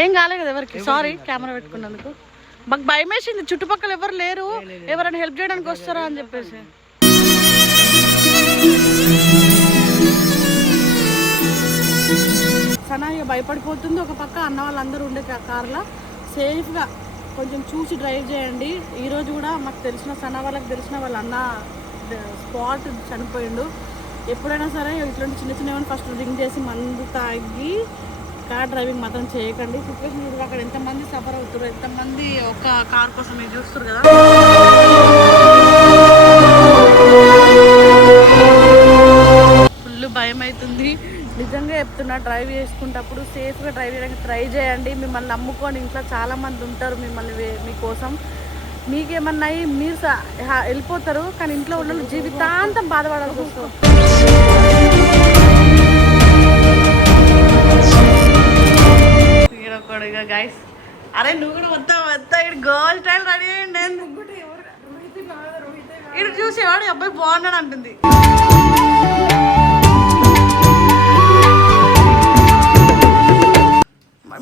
ఏం కాలేదు కదా ఎవరికి. సారీ కెమెరా పెట్టుకున్నందుకు. మాకు భయం వేసింది, చుట్టుపక్కల ఎవరు లేరు, ఎవరైనా హెల్ప్ చేయడానికి వస్తారా అని చెప్పేసి. సనాయ భయపడిపోతుంది. ఒక పక్క అన్న వాళ్ళందరూ ఉండే కార్లో సేఫ్గా కొంచెం చూసి డ్రైవ్ చేయండి. ఈరోజు కూడా మాకు తెలిసిన సనా వాళ్ళకి తెలిసిన వాళ్ళ అన్న స్పాట్ చనిపోయిండు. ఎప్పుడైనా సరే ఇట్లాంటి చిన్న చిన్న ఏమైనా ఫస్ట్ డ్రింక్ చేసి మందు తాగి కార్ డ్రైవింగ్ మాత్రం చేయకండి. సిచ్యువేషన్ చూడగా అక్కడ ఎంతమంది సఫర్ అవుతారు, ఎంతమంది ఒక కార్ కోసం మీరు చూస్తారు కదా. ఫుల్ భయం అవుతుంది నిజంగా చెప్తున్నా. డ్రైవ్ చేసుకున్నప్పుడు సేఫ్గా డ్రైవ్ చేయడానికి ట్రై చేయండి. మిమ్మల్ని నమ్ముకొని ఇంట్లో చాలామంది ఉంటారు మిమ్మల్ని మీకోసం. మీకేమన్నా మీరు వెళ్ళిపోతారు, కానీ ఇంట్లో ఉన్న జీవితాంతం బాధపడాల్సి వస్తుంది. గైస్ అరే నువ్వు కూడా మొత్తం ఇక్కడ గర్ల్ స్టైల్ రెడీ అయ్యండి. ఇక్కడ చూసేవాడు అబ్బాయి బాగున్నాడు అంటుంది.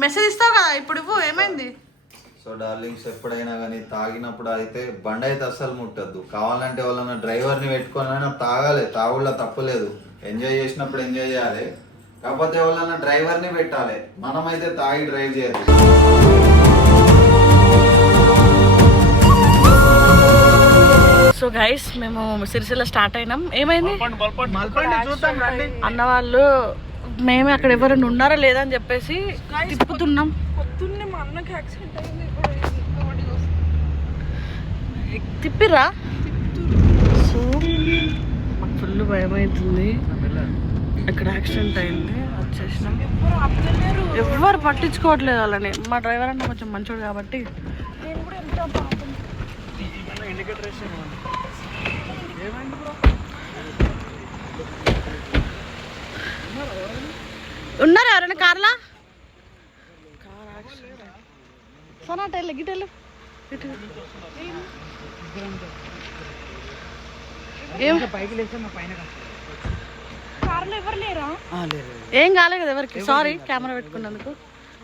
మెసేజ్ ఇస్తావు కదా ఇప్పుడు ఇవ్వు. ఏమైంది? సో డార్లింగ్స్, ఎప్పుడైనా కానీ తాగినప్పుడు అయితే బండి అయితే అస్సలు ముట్టద్దు. కావాలంటే వాళ్ళని డ్రైవర్ని పెట్టుకొని తాగాలి, తాగుళ్ళ తప్పులేదు. ఎంజాయ్ చేసినప్పుడు ఎంజాయ్ చేయాలి, కాకపోతే వాళ్ళని డ్రైవర్ని పెట్టాలి. మనమైతే తాగి డ్రైవ్ చేయదు. సో గైస్ మేము సిరిసిల్ల స్టార్ట్ అయినాం. ఏమైంది అన్న వాళ్ళు మేమే అక్కడ ఎవరైనా ఉన్నారా లేదా అని చెప్పేసి తిప్పుతున్నాం. తిప్పిరా? సో మాకు ఫుల్ భయం అవుతుంది. ఇక్కడ యాక్సిడెంట్ అయింది, వచ్చేసినాం. ఎవరు పట్టించుకోవట్లేదు వాళ్ళని. మా డ్రైవర్ అన్న కొంచెం మంచోడు కాబట్టి ఉన్నారా ఎవరైనా కార్లా? సనా టైల్ గిటెళ్ళు. ఏం కాలేదు కదా ఎవరికి. సారీ కెమెరా పెట్టుకున్నందుకు.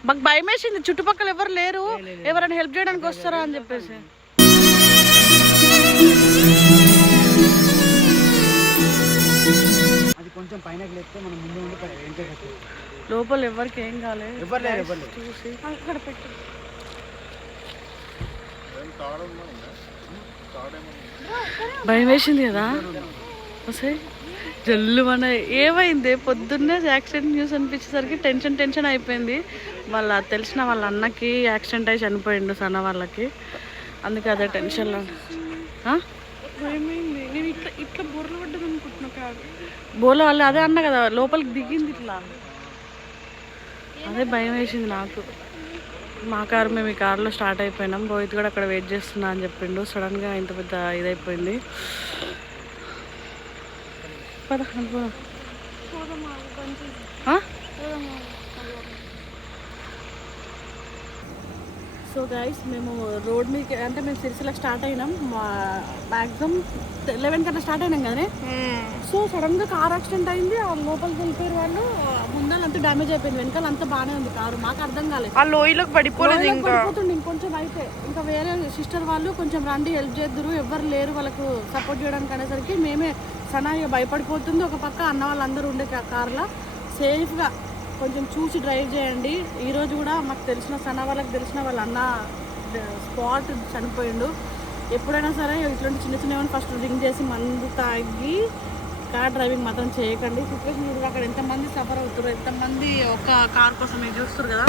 మాకు భయం వేసింది, చుట్టుపక్కల ఎవరు లేరు, ఎవరైనా హెల్ప్ చేయడానికి వస్తారా అని చెప్పేసి. లోపల ఎవరికి ఏం కాలేదు. చూసి అక్కడ పెట్టు. భయం వేసింది కదా వస్తే జల్లు మన. ఏమైంది పొద్దున్నే యాక్సిడెంట్ న్యూస్ అనిపించేసరికి టెన్షన్ అయిపోయింది. తెలిసిన వాళ్ళ అన్నకి యాక్సిడెంట్ అయి చనిపోయిండు సన్న వాళ్ళకి, అందుకే అదే టెన్షన్లో. నేను ఇట్లా బోర్లు పడ్డది అనుకుంటున్నా. బోర్ల వాళ్ళు అదే అన్న కదా లోపలికి దిగింది ఇట్లా, అదే భయం వేసింది నాకు. మా కారు మేము ఈ కారులో స్టార్ట్ అయిపోయినాం. రోహిత్ కూడా అక్కడ వెయిట్ చేస్తున్నా అని చెప్పిండు. సడన్గా ఇంత పెద్ద ఇదైపోయింది. పద అనుకోదాం. సో గైస్ మేము రోడ్ మీద అంటే మేము సిరిసిల్ల స్టార్ట్ అయినాం. మ్యాక్సిమం 11 కన్నా స్టార్ట్ అయినాం కదా. సో సడన్గా కార్ యాక్సిడెంట్ అయింది. ఆ లోపలికి వెళ్ళిపోయారు వాళ్ళు. ముందర అంతా డ్యామేజ్ అయిపోయింది, వెనకాల అంతా బాగానే ఉంది కారు. మాకు అర్థం కాలేదు, ఆ లోయలోకి పడిపోతుంది. ఇంకొంచెం అయితే ఇంకా వేరే సిస్టర్ వాళ్ళు కొంచెం రండి హెల్ప్ చేద్దరు, ఎవ్వరు లేరు వాళ్ళకు సపోర్ట్ చేయడానికి అనేసరికి మేమే సనాయ భయపడిపోతుంది. ఒక పక్క అన్న వాళ్ళందరూ ఉండే కార్లో సేఫ్గా కొంచెం చూసి డ్రైవ్ చేయండి. ఈరోజు కూడా మాకు తెలిసిన సనా వాళ్ళకి తెలిసిన వాళ్ళ అన్న స్పాట్ చనిపోయిండు. ఎప్పుడైనా సరే ఇట్లాంటి చిన్న చిన్న ఏమైనా ఫస్ట్ డ్రింక్ చేసి మందు తాగి కార్ డ్రైవింగ్ మాత్రం చేయకండి. సిచ్యువేషన్ చూడగా అక్కడ ఎంతమంది సఫర్ అవుతారు, ఎంతమంది ఒక కార్ కోసం మీరు చూస్తారు కదా.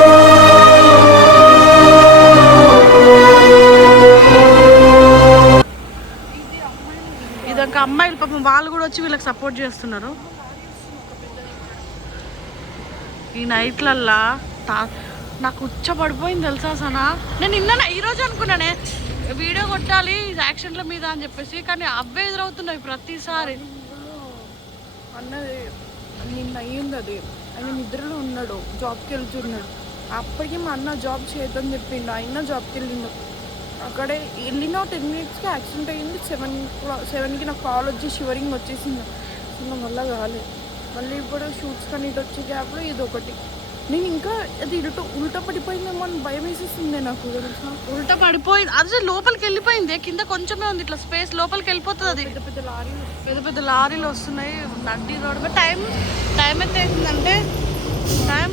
ఇదొక అమ్మాయిలు పాపం వాళ్ళు కూడా వచ్చి వీళ్ళకి సపోర్ట్ చేస్తున్నారు. ఈ నైట్లల్లా నాకు ఉచ్చపడిపోయింది తెలుసా సనా. నేను నిన్న ఈరోజు అనుకున్నానే వీడియో కొట్టాలి యాక్సిడెంట్ల మీద అని చెప్పేసి, కానీ అవే ఎదురవుతున్నాయి ప్రతిసారి. అన్నది నిన్న అయ్యింది అది. ఆయన నిద్రలో ఉన్నాడు, జాబ్కి వెళ్తున్నాడు. అప్పటికి మా అన్న జాబ్ చేయొద్దని చెప్పిండు, అయినా జాబ్కి వెళ్ళిండు. అక్కడే వెళ్ళిన 10 minutesకి యాక్సిడెంట్ అయ్యింది. 7కి నాకు కాల్ వచ్చి షివరింగ్ వచ్చేసింది. వల్ల కాలేదు. మళ్ళీ ఇప్పుడు షూట్స్ కానీ ఇటు వచ్చే గ్యాప్లో ఇది ఒకటి. నేను ఇంకా అది ఉల్టా పడిపోయిందేమో అని భయం వేసేస్తుంది నాకు తెలుసా. ఉల్టా పడిపోయింది, అదే లోపలికి వెళ్ళిపోయింది. కింద కొంచెమే ఉంది ఇట్లా స్పేస్, లోపలికి వెళ్ళిపోతుంది. అది పెద్ద పెద్ద లారీలు వస్తున్నాయి నడ్డి రోడ్ మీద. టైం ఎంత అవుతుందంటే టైం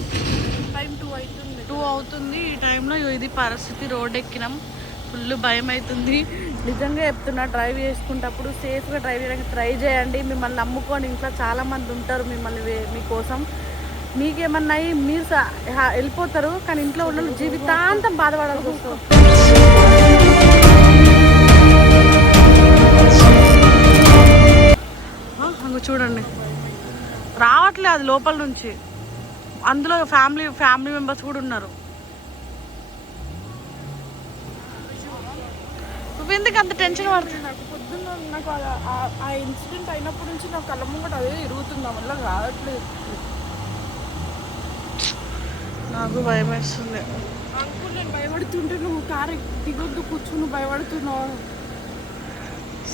2 అవుతుంది. ఈ టైంలో ఇది పరిస్థితి. రోడ్ ఎక్కినాం, ఫుల్ భయం అవుతుంది. నిజంగా చెప్తున్నా, డ్రైవ్ చేసుకుంటప్పుడు సేఫ్గా డ్రైవ్ చేయడానికి ట్రై చేయండి. మిమ్మల్ని నమ్ముకొని ఇంట్లో చాలామంది ఉంటారు మీకోసం. మీకేమన్నా అయ్యి మీరు వెళ్ళిపోతారు, కానీ ఇంట్లో ఉన్న జీవితాంతం బాధపడాల్సి వస్తుంది. చూడండి రావట్లే అది లోపల నుంచి. అందులో ఫ్యామిలీ మెంబర్స్ కూడా ఉన్నారు. నువ్వెందుకు అంత టెన్షన్ పడుతుంది? నాకు పొద్దున్న నాకు ఆ ఇన్సిడెంట్ అయినప్పటి నుంచి నాకు కళ్ళ ముంగట అదే తిరుగుతుందా వల్ల రావట్లేదు. నాకు భయం వేస్తుంది. అంకుల్ నేను భయపడుతుంటే నువ్వు కారు దిగొద్దు కూర్చుని భయపడుతున్నావు.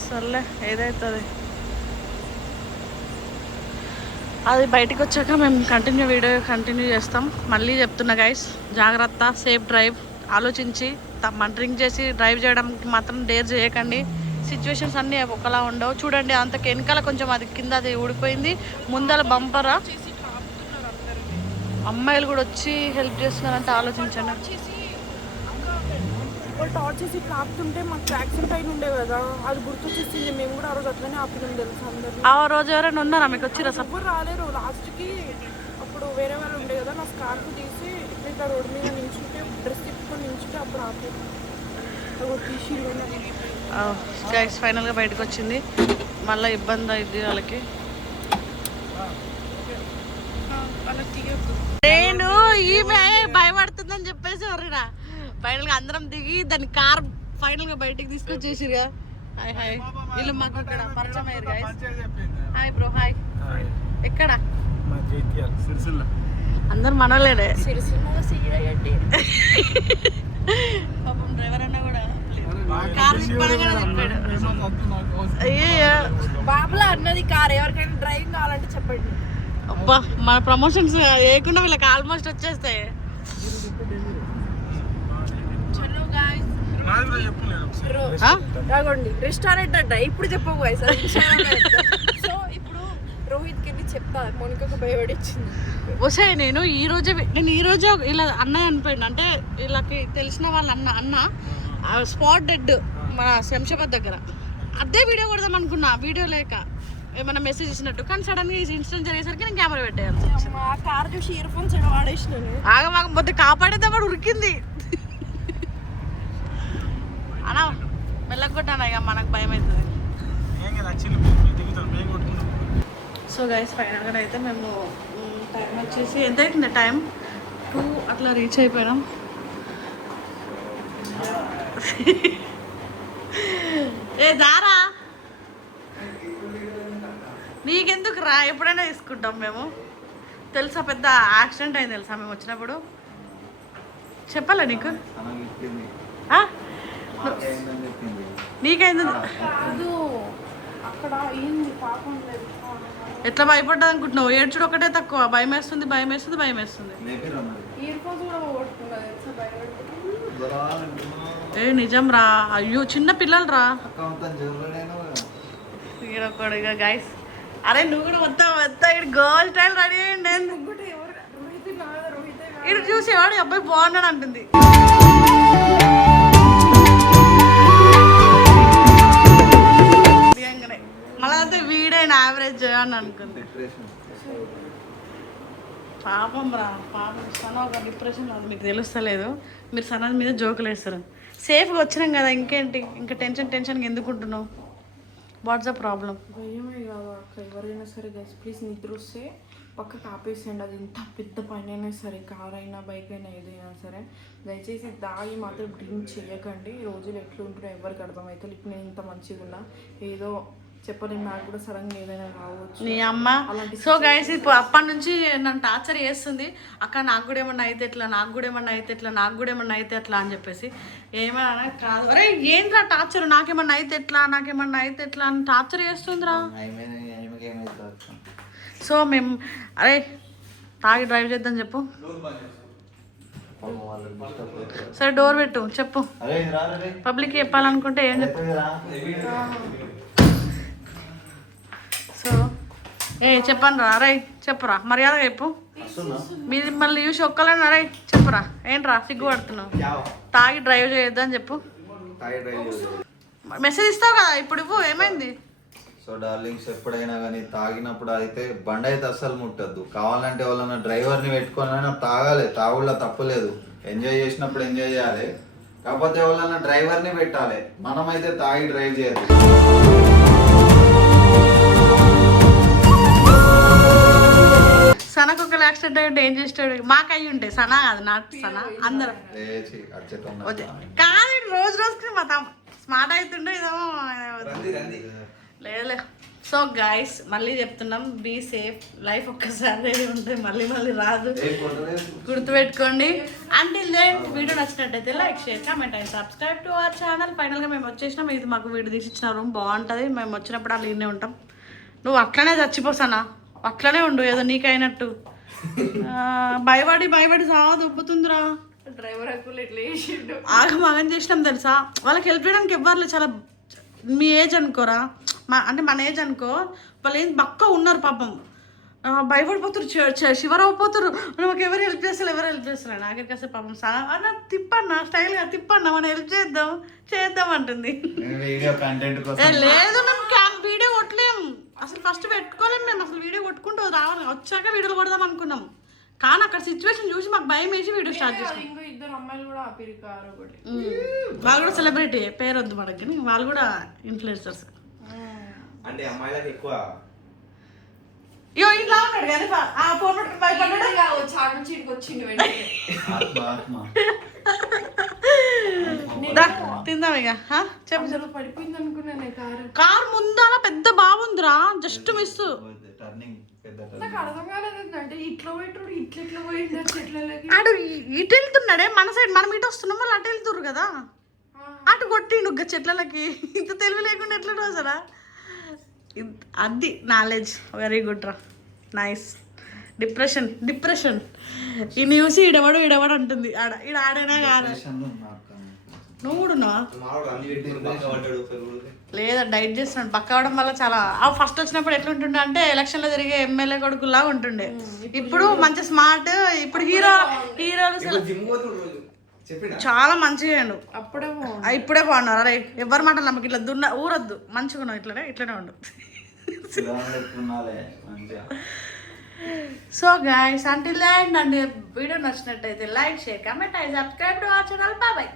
సర్లే ఏదైతుంది. అది బయటకు వచ్చాక మేము వీడియో కంటిన్యూ చేస్తాం. మళ్ళీ చెప్తున్నా గైస్, జాగ్రత్త, సేఫ్ డ్రైవ్. ఆలోచించి డ్రింక్ చేసి డ్రైవ్ చేయడానికి మాత్రం డేర్ చేయకండి. సిచ్యువేషన్స్ అన్నీ ఒకలా ఉండవు. చూడండి అంత వెనకాల కొంచెం అది కింద అది ఊడిపోయింది. ముందర బంపరా అమ్మాయిలు కూడా వచ్చి హెల్ప్ చేస్తున్నారంటే ఆలోచించండి. వాళ్ళు టార్చ్ చేసి ఇట్లా ఆపుతుంటే మాకు యాక్సిడెంట్ అయిన ఉండే కదా, అది గుర్తొచ్చేసింది. మేము కూడా ఆ రోజు అట్లనే ఆపినాం తెలుసు అందరూ. ఆ రోజు ఎవరైనా ఉన్నారా మీకు వచ్చిరా? ఎవరు రాలేరు. లాస్ట్కి అప్పుడు వేరే వాళ్ళు ఉండే కదా, నా స్కార్ఫ్ తీసి ఇట్లా రోడ్డు మీద నించుంటే డ్రెస్ తిప్పుకొని నించుంటే అప్పుడు ఆపేది తీసి. గైస్ ఫైనల్గా బయటకు వచ్చింది. మళ్ళీ ఇబ్బంది అయింది వాళ్ళకి. నేను ఈమె భయపడుతుందని చెప్పేసి ఎవరైనా ఫైనల్గా అందరం దిగి దాని కార్ ఫైనల్గా బయటికి తీసుకొచ్చేసిరుగా. హాయ్ హాయ్, వీళ్ళు మాకు ఇక్కడ పరిచయం అయ్యారు గైస్. Hi bro. హాయ్. ఎక్కడ? అందరు మనలేడే. పాపం డ్రైవర్ అన్న కూడా బాబులా అన్నది కార్. ఎవరికైనా డ్రైవింగ్ కావాలంటే చెప్పండి. అబ్బా మన ప్రమోషన్స్ వేయకుండా వీళ్ళకి ఆల్మోస్ట్ వచ్చేస్తాయి. రెస్టారెంట్ అంట ఇప్పుడు చెప్పవు. సో ఇప్పుడు రోహిత్కి వెళ్ళి చెప్తా, మోనికకు భయపడిచ్చింది. వసే నేను ఈ రోజే ఇలా అన్నయ్య అనిపోయింది. అంటే వీళ్ళకి తెలిసిన వాళ్ళ అన్న స్పాట్ డెడ్ మన శంషాబాద్ దగ్గర. అదే వీడియో కొడదాం అనుకున్నా, వీడియో లేక ఏమైనా మెసేజ్ ఇచ్చినట్టు. కానీ సడన్గా ఈ ఇన్సిడెంట్ జరిగేసరికి నేను కెమెరా పెట్టేయాల్సి వచ్చింది. ఆ కార్ చూసి ఇయర్ ఫోన్స్ వాడేసినాను. ఆగమాగపోతే కాపాడేదే వాడు ఉరికింది. అన్నా మెల్లగొట్టాను, ఇక మనకు భయం అవుతుంది. సో గైస్ ఫైనల్గా అయితే మేము టైం వచ్చేసి ఎంత అవుతుంది? టైం 2 అట్లా రీచ్ అయిపోయినాం. ఏ దారా నీకెందుకు రా, ఎప్పుడైనా తీసుకుంటాం మేము. తెలుసా పెద్ద యాక్సిడెంట్ అయింది తెలుసా మేము వచ్చినప్పుడు. చెప్పాలా నీకు? నీకైంది అక్కడ ఏంది పాపం లేదు. ఎట్లా భయపడ్డా అనుకుంటున్నావు? ఏడ్చుడు ఒకటే తక్కువ. భయం వేస్తుంది. ఇయర్ ఫోన్స్ కూడా భయపడుతుంది. ఏ నిజం రా. అయ్యో చిన్న పిల్లలు రా. ఇక గైస్, అరే నువ్వు కూడా మొత్తం గర్ల్ స్టైల్ రెడీ అయ్యండి. ఇటు చూసేవాడు అబ్బాయి బాగున్నాడు అంటుంది. మళ్ళీ అయితే వీడైనా యావరేజ్ అని అనుకుంది. పాపం రా, పాపం. సన ఒక డిప్రెషన్ ఉంది, మీకు తెలుస్తలేదు. మీరు సన మీద జోకులు వేస్తారు. సేఫ్గా వచ్చినాం కదా, ఇంకేంటి? ఇంకా టెన్షన్గా ఎందుకుంటున్నావు? What's the problem? భయమే కాదు అక్క. ఎవరైనా సరే గైస్ ప్లీజ్ నిద్ర వస్తే పక్కకు ఆపేసేయండి. అది ఎంత పెద్ద పని అయినా సరే, కార్ అయినా బైక్ అయినా ఏదైనా సరే దయచేసి దాగి మాత్రం డ్రింక్ చేయకండి. ఈ రోజులు ఎట్లుంటుందో ఎవరికి అర్థమవుతుంది. ఇప్పుడు నేను ఇంత మంచిగా ఉన్నా, ఏదో చెప్పలేను, నాకు కూడా సడన్గా ఏదైనా రావచ్చు. నీ అమ్మ. సో గైస్ ఇప్పుడు అప్పటి నుంచి నన్ను టార్చర్ చేస్తుంది. అక్క నాకు కూడా ఏమన్నా అయితే ఎట్లా, నాకు కూడా ఏమన్నా అయితే ఎట్లా అని చెప్పేసి. ఏమన్నా కాదు, అరే ఏంద్రా టార్చర్, నాకేమన్నా అయితే ఎట్లా అని టార్చర్ చేస్తుందిరా. సో మేము అరే తాగి డ్రైవ్ చేద్దాం చెప్పు. సరే డోర్ పెట్టు చెప్పు. పబ్లిక్ చెప్పాలనుకుంటే ఏం చెప్పు. సో చెప్పండి రా రై చెప్పురా మర్యాదగా చెప్పు. మీరు మళ్ళీ చూసి ఒక్కలేనా రై చెప్పురా. ఏంట్రా సిగ్గుపడుతున్నావు. తాగి డ్రైవ్ చేయొద్దు అని చెప్పు. మెసేజ్ ఇస్తావు కదా ఇప్పుడు ఇవ్వు. ఏమైంది? సో డార్లింగ్స్ ఎప్పుడైనా కానీ తాగినప్పుడు అయితే బండి అయితే అస్సలు ముట్టద్దు. కావాలంటే వాళ్ళన్న డ్రైవర్ని పెట్టుకొని తాగాలి, తాగుళ్ళ తప్పులేదు. ఎంజాయ్ చేసినప్పుడు ఎంజాయ్ చేయాలి. కాకపోతే వాళ్ళన్న డ్రైవర్ని పెట్టాలి. మనమైతే తాగి డ్రైవ్ చేయద్దు. సనకు ఒక యాక్సిడెంట్ అయ్యి ఏం చేస్తాడు? మాకు అయ్యి ఉంటాయి. సనా కాదు నాకు సనా అందరం కానీ రోజు రోజుకి మా స్మార్ట్ అవుతుండే ఇదేమో లేదు. సో గైస్ మళ్ళీ చెప్తున్నాం, బీ సేఫ్. లైఫ్ ఒక్కసారి ఉంటుంది, మళ్ళీ మళ్ళీ రాదు, గుర్తుపెట్టుకోండి. అంటిల్ దెన్ వీడియో నచ్చినట్టయితే like share comment and subscribe to our channel. ఫైనల్గా మేము వచ్చేసినాం. ఇది మాకు వీడియో తీసి ఇచ్చిన రూమ్ బాగుంటుంది. మేము వచ్చినప్పుడు అలా ఇన్నే ఉంటాం. నువ్వు అట్లనే చచ్చిపోసానా, అట్లనే ఉండు ఏదో నీకైనట్టు. భయపడి సావ దుబ్బుతుందిరా. డ్రైవర్ అక్కులు ఎట్లా చేసిండు. ఆగం చేసినాం తెలుసా. వాళ్ళకి హెల్ప్ చేయడానికి ఎవ్వరు చాలా మీ ఏజ్ అనుకోరా, అంటే మన ఏజ్ అనుకో. వాళ్ళు ఏం బక్క ఉన్నారు పాపం, భయపడిపోతారు, శివర్ అయిపోతారు. మాకు ఎవరు హెల్ప్ చేస్తారు నాకైతే కాసేపు పాపం అన్న తిప్పన్నా స్టైల్గా తిప్పన్నా మనం హెల్ప్ చేద్దాం అంటుంది. లేదు మేము వీడియో కొట్టలేము అసలు. ఫస్ట్ పెట్టుకోలేము మేము అసలు. వీడియో కొట్టుకుంటూ రావాలి, వచ్చాక వీడియోలు కొడదాం అనుకున్నాం. కానీ అక్కడ సిచ్యువేషన్ చూసి మాకు భయం వేసి వీడియో స్టార్ట్ చేసాం. ఇంకో ఇద్దరు అమ్మాయిలు కూడా ఆపిరు కారు ఒకటి. వాళ్ళు కూడా సెలబ్రిటీ, పేరు వద్దు మనకి, వాళ్ళు కూడా ఇన్ఫ్లుయెన్సర్స్. అంటే అమ్మాయిలకు ఎక్కువ ఇంట్లో ఉన్నాడు కానీ ఆ ఫోన్ పట్టుకుని భయపడ్డాడు. చాటు నుంచి ఇటుకు వచ్చిండు. తిందాం ఇక. చెప్పు. పడిపోయింది అనుకున్నాను కారు ముందాల పెద్ద బాగుందిరా, జస్ట్ మిస్. నాకు అర్థం కాలేదు. అంటే ఇట్లా పోయేటోడు ఇట్లా పోయిండు చెట్లకి. అటు ఇటు వెళ్తున్నాడే మన సైడ్, మనం ఇటు వస్తున్నాం, వాళ్ళు అటు వెళ్తుర్రు కదా. అటు కొట్టిండు చెట్లకి. ఇంత తెలివి లేకుండా ఎట్లా రోజరా. అది నాలెడ్జ్. వెరీ గుడ్ రా, నైస్. డిప్రెషన్ ఈ న్యూస్ ఈడవాడు అంటుంది. ఆడైనా కాదు. నువ్వు కూడా లేదా డైట్ చేస్తున్నాడు. పక్క అవడం వల్ల చాలా. ఫస్ట్ వచ్చినప్పుడు ఎట్లుంటుండే అంటే ఎలక్షన్లో తిరిగే ఎమ్మెల్యే కొడుకులాగా ఉంటుండే. ఇప్పుడు మంచి స్మార్ట్. ఇప్పుడు హీరోలు చాలా మంచిగా అయ్యాడు. ఇప్పుడే బాగున్నారు. అరే ఎవరి మాటలు నమ్మకి ఇట్లా ఊరొద్దు, మంచిగా ఉన్నావు. ఇట్లనే ఉండు. So guys until then video నచ్చినట్టయితే like share comment and subscribe to our channel. Bye.